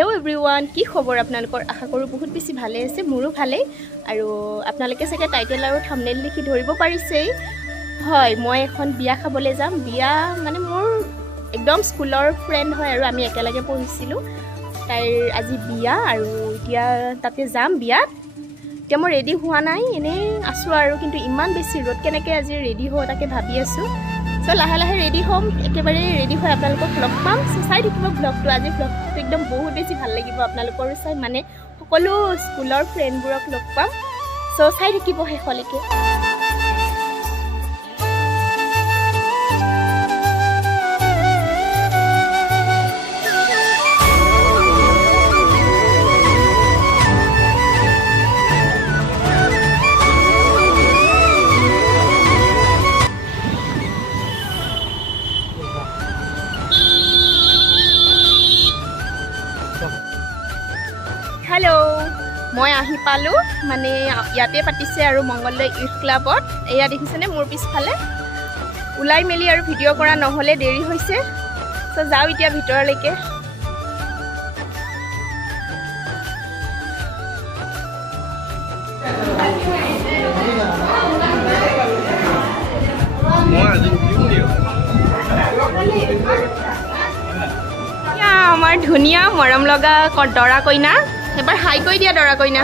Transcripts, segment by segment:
Hello' everyone, কি খবৰ আপোনালোকৰ? আশা কৰোঁ বহুত বেছি ভালে আছে, মোৰো ভালেই। আৰু আপোনালোকে চাগে টাইটেল আৰু থাম্বনেইল দেখি ধৰিব পাৰিছেই। হয়, মই এখন বিয়া খাবলৈ যাম। বিয়া মানে মোৰ একদম স্কুলৰ ফ্ৰেণ্ড হয় আৰু আমি একেলগে পঢ়িছিলোঁ। তাইৰ আজি বিয়া আৰু এতিয়া তাতে যাম বিয়াত। এতিয়া মই ৰেডি হোৱা নাই, এনেই আছোঁ আৰু, কিন্তু ইমান বেছি ৰ'দ, কেনেকৈ আজি ৰেডি হওঁ তাকে ভাবি আছোঁ। চ' লাহে লাহে ৰেডি হ'ম, একেবাৰে ৰেডি হৈ আপোনালোকক লগ পাম। চ' চাই থাকিব ব্লগটো। আজি ব্লগটো একদম বহুত বেছি ভাল লাগিব আপোনালোকৰো চাই, মানে সকলো স্কুলৰ ফ্ৰেণ্ডবোৰক লগ পাম। চ' চাই থাকিব শেষলৈকে। হেল্ল', মই আহি পালোঁ, মানে ইয়াতে পাতিছে আৰু মংগলদৈ ইউথ ক্লাবত। এয়া দেখিছেনে মোৰ পিছফালে। ওলাই মেলি আৰু ভিডিঅ' কৰা নহ'লে, দেৰি হৈছে। চ' যাওঁ এতিয়া ভিতৰলৈকে। আমাৰ ধুনীয়া মৰম লগা দৰা কইনা, এবাৰ হাই কৈ দিয়া দৰা কইনা।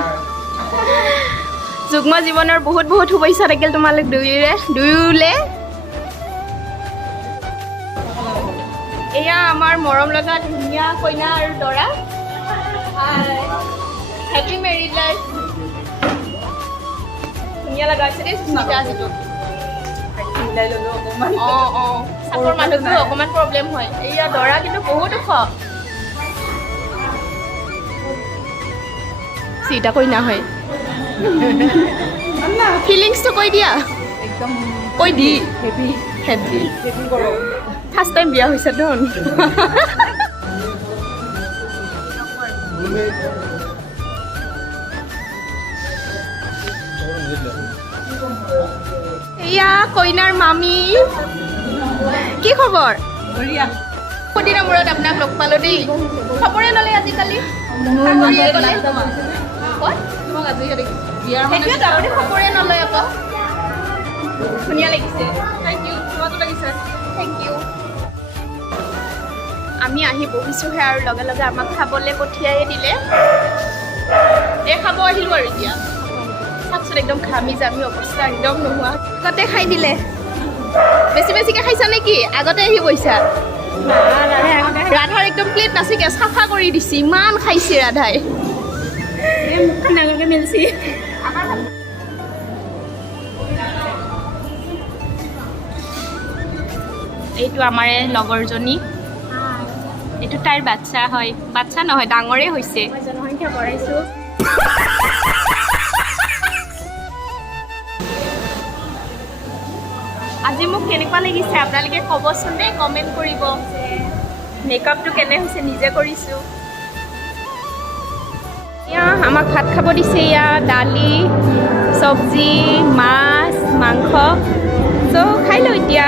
যুগ্ম জীৱনৰ বহুত বহুত শুভেচ্ছা থাকিল তোমালোক দুয়োলে। এয়া আমাৰ মৰম লগা ধুনীয়া কইনা আৰু দৰা। Happy married life. ধুনীয়া লগা আছে দেই সুস্মিতা যিটো। চাপৰ মানুহবোৰো অকণমান প্ৰব্লেম হয়। এয়া দৰা কিন্তু বহুত ওখ। চিটা কইনা হয়। ফিলিংছটো কৈ দিয়া। একদম কৈ দি। হেভি হেভি কৰোঁ। ফাৰ্ষ্ট টাইম বিয়া হৈছে ধন। এয়া কইনাৰ মামী। কি খবৰ? বঢ়িয়া। সুদিনৰ মূৰত আপোনাক লগ পালোঁ দেই। খবৰে নলয় আজিকালি। সেইটোৱে আপুনি খবৰে নলয় আকৌ। ধুনীয়া লাগিছে। Thank you. তোমাকো লাগিছে। Thank you. আমি আহি বহিছোঁহে আৰু লগে লগে আমাক খাবলৈ পঠিয়াই দিলে। এই খাব আহিলোঁ আৰু এতিয়া। চাওকচোন একদম ঘামি জামি অৱস্থা একদম নোহোৱা। আগতে খাই দিলে। বেছি বেছিকৈ খাইছা নেকি? আগতে আহি বহিছা। ৰাধাৰ একদম প্লেট নাচিকে চাফা কৰি দিছে, ইমান খাইছে ৰাধাই। ডাঙৰকৈ মিলছি। এইটো আমাৰ লগৰজনী, এইটো তাইৰ বাচ্ছা হয়। বাচ্ছা নহয়, ডাঙৰেই হৈছে। জনসংখ্যা বঢ়াইছোঁ। আজি মোক কেনেকুৱা লাগিছে আপোনালোকে ক'বচোন দেই, কমেণ্ট কৰিব। মেকআপটো কেনে হৈছে, নিজে কৰিছোঁ। এয়া আমাক ভাত খাব দিছে। এয়া দালি, চব্জি, মাছ, মাংস। চ' খাই লওঁ এতিয়া।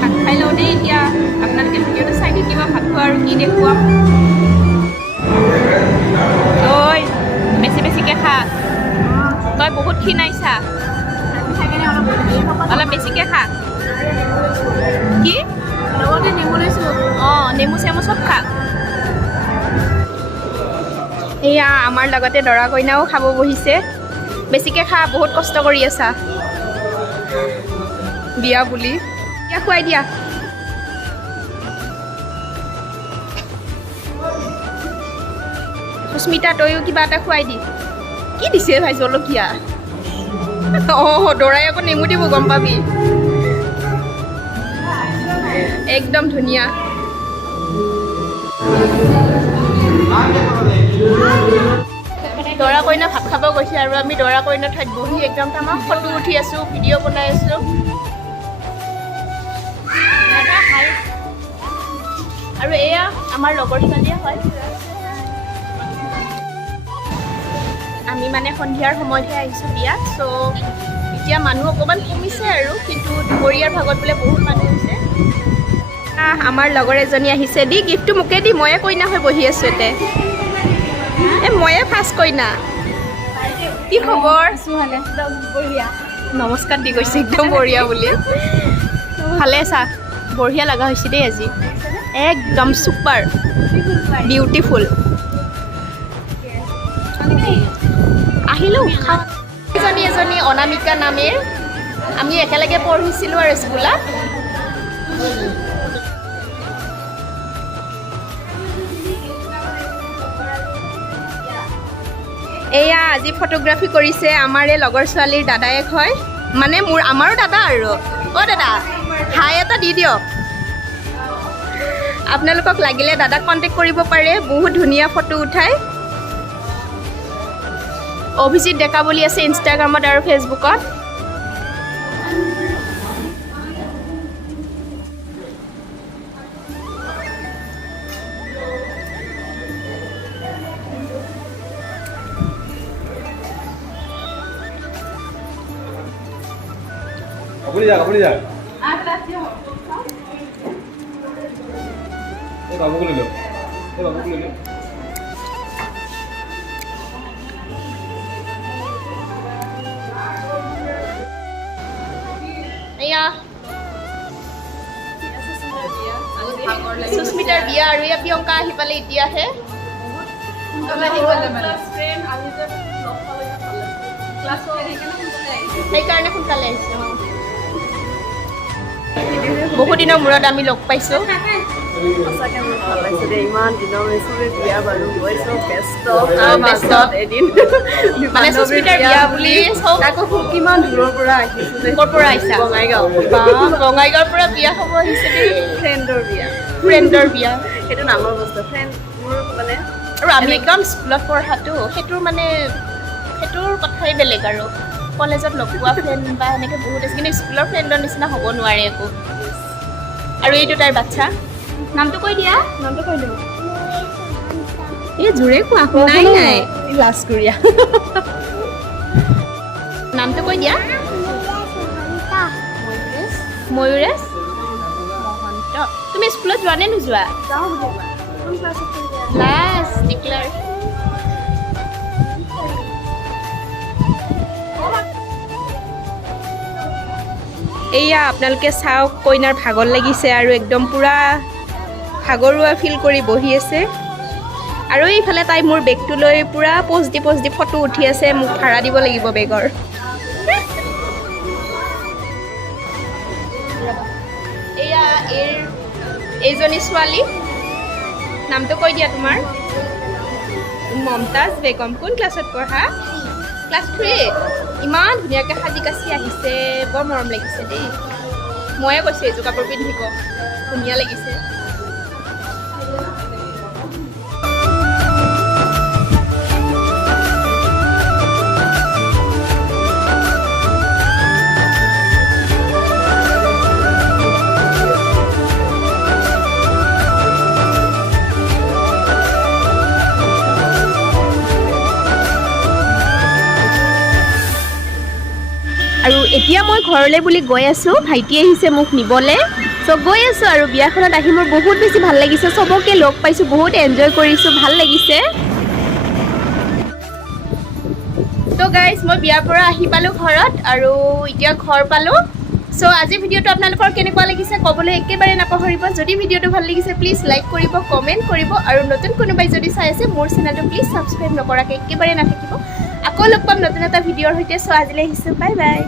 ভাত খাই লওঁ দেই এতিয়া। আপোনালোকে ভিডিঅ'টো চাই থাকিব, ভাত খোৱা আৰু কি দেখুৱাম। ঐ বেছি বেছিকৈ খা, তই বহুত ক্ষীণাইছা। অলপ বেছিকৈ খা। কি লগতে নেমু লৈছোঁ। নেমু চেমু চব খা। এয়া আমাৰ লগতে দৰা কইনাও খাব বহিছে। বেছিকৈ খা, বহুত কষ্ট কৰি আছা বিয়া বুলি। এতিয়া খুৱাই দিয়া। সুস্মিতা তয়ো কিবা এটা খুৱাই দি। কি দিছে ভাই? জলকীয়া। দৰাই আকৌ নেমু দিব, গম পাবি। একদম ধুনীয়া। দৰা কইনা ভাত খাব গৈছে আৰু আমি দৰা কইনাৰ ঠাইত বহি একদম তামাম ফটো উঠি আছোঁ, ভিডিঅ' বনাই আছোঁ। আৰু এয়া আমাৰ লগৰ ছোৱালীয়ে হয়। আমি মানে সন্ধিয়াৰ সময়তহে আহিছোঁ বিয়াত। চ' এতিয়া মানুহ অকণমান কমিছে আৰু, কিন্তু দুপৰীয়াৰ ভাগত বোলে বহুত মানুহ হৈছে। আমাৰ লগৰ এজনী আহিছে দি গিফ্টটো মোকে দি ময়ে কইনা হৈ বহি আছোঁ এতে ময়ে ফাৰ্ষ্ট কইনা কি খবৰ নমস্কাৰ দি কৈছে একদম বঢ়িয়া বুলি ভালে আছা বঢ়িয়া লগা হৈছে দেই আজি একদম ছুপাৰ বিউটিফুল আহিলোঁ এজনী অনামিকা নামেৰ আমি একেলগে পঢ়িছিলোঁ আৰু স্কুলত এয়া আজি ফটোগ্ৰাফি কৰিছে আমাৰ এই লগৰ ছোৱালীৰ দাদায়েক হয় মানে আমাৰো দাদা আৰু দাদা হাই এটা দি দিয়ক আপোনালোকক লাগিলে দাদাক কণ্টেক্ট কৰিব পাৰে বহুত ধুনীয়া ফটো উঠায় অভিজিত ডেকা বুলি আছে ইনষ্টাগ্ৰামত আৰু ফেচবুকত আপনি যাক বাবুকে লৈ লওক এয়া সুস্মিতাৰ বিয়া আৰু এয়া প্ৰিয়ংকা আহি পালে এতিয়াহে সেইকাৰণে সোনকালে আহিছে বহু দিনৰ মূৰত আমি লগ পাইছোঁ সঁচাকৈ মোৰ ভাল লাগিছে দেই ইমান দিনৰ চবে বিয়া বাৰু গৈছোঁ ব্যস্ত এদিন মানে সুস্মিতাৰ বিয়া বুলি চব আকৌ কিমান দূৰৰ পৰা আহিছোঁ যে ক'ৰ পৰা আহিছা বঙাইগাঁও বঙাইগাঁৱৰ পৰা বিয়া হ'ব আহিছে দেই ফ্ৰেণ্ডৰ বিয়া সেইটো ডাঙৰ বস্তু ফ্ৰেণ্ড মোৰ মানে আৰু আমি একদম স্কুলত পঢ়াটো সেইটোৰ কথাই বেলেগ আৰু কলেজত লগ পোৱা ফ্ৰেণ্ড বা এনেকৈ বহুত আছে কিন্তু স্কুলৰ ফ্ৰেণ্ডৰ নিচিনা হ'ব নোৱাৰে একো আৰু এইটো তাইৰ বাচ্ছা নামটো কৈ দিয়া নামটো কৈ দিওঁ এই জোৰে কোৱা শুনাই নাই লাজ কৰিয়া নামটো কৈ দিয়া ময়ূৰেশ মহন্ত তুমি স্কুলত যোৱা নে নোযোৱা লাষ্ট ডিক্লেয়াৰ এয়া আপোনালোকে চাওক কইনাৰ ভাগৰ লাগিছে আৰু একদম পূৰা ভাগৰুৱা ফিল কৰি বহি আছে আৰু এইফালে তাই মোৰ বেগটো লৈ পূৰা প'জ দি ফটো উঠি আছে মোক ভাড়া দিব লাগিব বেগৰ এয়া এইজনী ছোৱালী নামটো কৈ দিয়া তোমাৰ মমতাজ বেগম কোন ক্লাছত পঢ়া ক্লাছ 3 ইমান ধুনীয়াকৈ সাজি কাচি আহিছে বৰ মৰম লাগিছে দেই ময়ে কৈছোঁ এইযোৰ কাপোৰ পিন্ধিব ধুনীয়া লাগিছে আৰু এতিয়া মই ঘৰলৈ বুলি গৈ আছোঁ ভাইটি আহিছে মোক নিবলৈ চ' গৈ আছোঁ আৰু বিয়াখনত আহি মোৰ বহুত বেছি ভাল লাগিছে চবকে লগ পাইছোঁ বহুত এনজয় কৰিছোঁ ভাল লাগিছে তো গাইজ মই বিয়াৰ পৰা আহি পালোঁ ঘৰত আৰু এতিয়া ঘৰ পালোঁ চ' আজি ভিডিঅ'টো আপোনালোকৰ কেনেকুৱা লাগিছে ক'বলৈ একেবাৰে নাপাহৰিব যদি ভিডিঅ'টো ভাল লাগিছে প্লিজ লাইক কৰিব কমেণ্ট কৰিব আৰু নতুন কোনোবাই যদি চাই আছে মোৰ চেনেলটো প্লিজ ছাবস্ক্ৰাইব নকৰাকৈ একেবাৰে নাথাকিব আকৌ লগ পাম নতুন এটা ভিডিঅ'ৰ সৈতে চ' আজিলৈ আহিছোঁ বাই বাই